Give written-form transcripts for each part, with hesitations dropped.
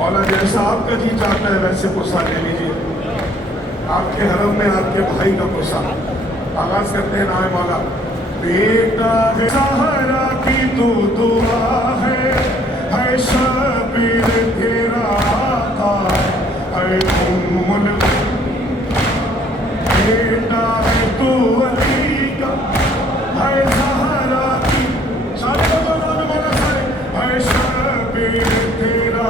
मौला जैसा आपका जी चाहता है वैसे पुरसा ले लीजिए। आपके हरम में आपके भाई का पुरसा आगाज करते हैं। नाम मौला बेटा है सहारा की तू दुआ है शबीर तेरा आता है उम्मुल बेटा है तू अली का है सहारा की सारे मौला है शबीर तेरा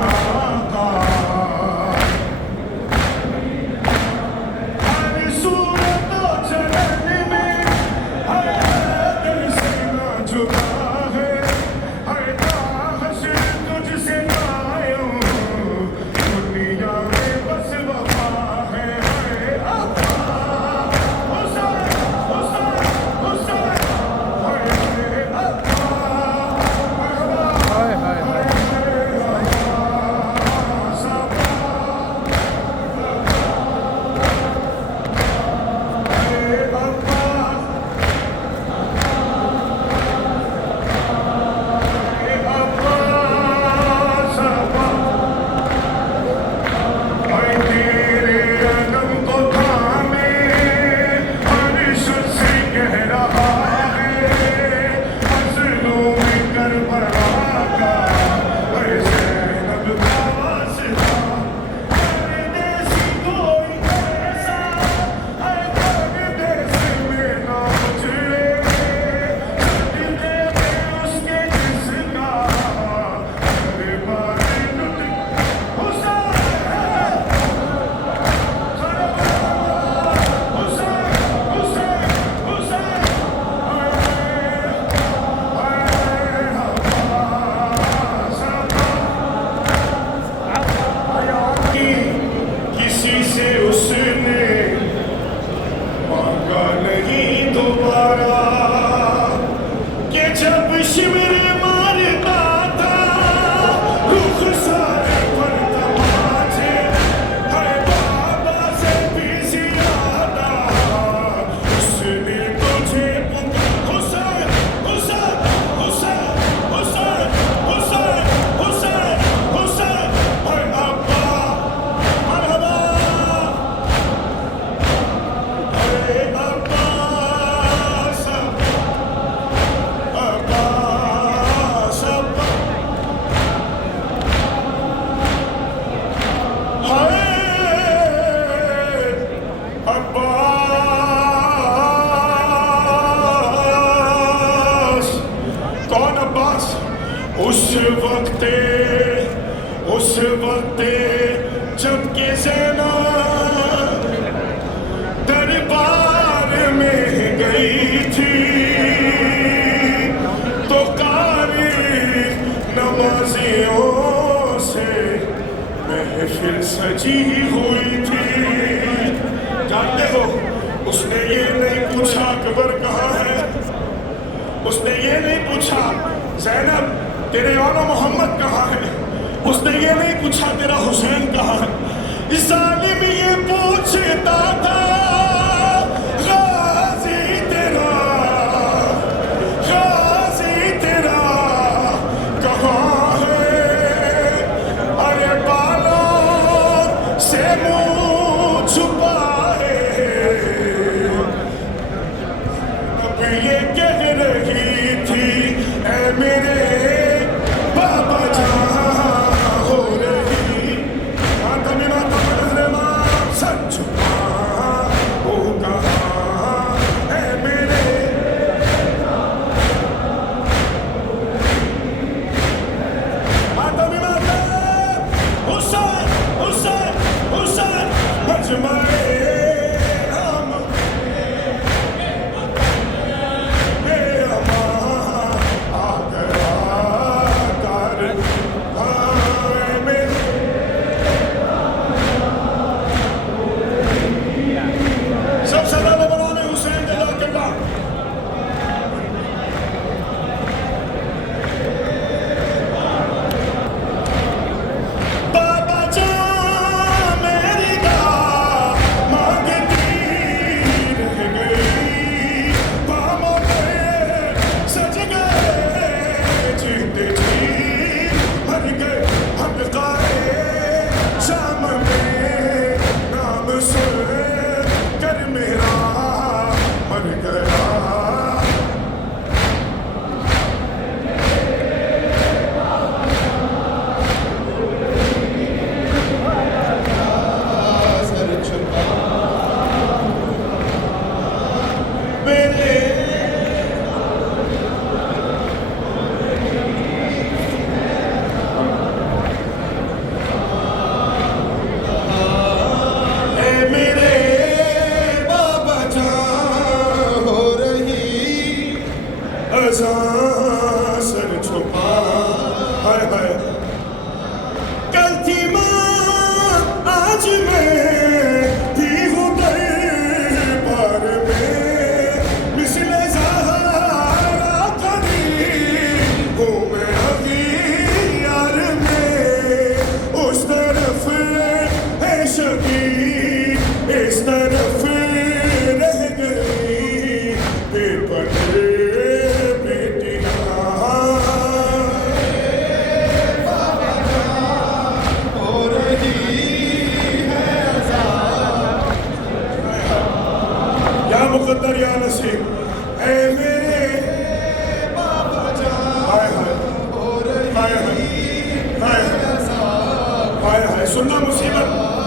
उस वक्त जब के सेना दरबार में गई थी तो कारी नमाजियों से महफिल सजी हुई थी। जानते हो उसने ये नहीं पूछा अकबर कहाँ है, उसने ये नहीं पूछा ज़ैनब तेरे वाला मोहम्मद कहाँ है, उसने ये नहीं पूछा तेरा हुसैन कहाँ है। इस जालिम ये पूछता था गाजी तेरा कहाँ है। अरे बालों से मुँह छुपाए अब ये कह रही थी ऐ मेरे जिंदगी इस तरफ रह गई बेपटे बेटियां हो रही है या मुकद्दर या नसीब ऐ मेरे बाबा जान हाय हाय हाय हाय हाय हाय हाय सुनना मुसीबत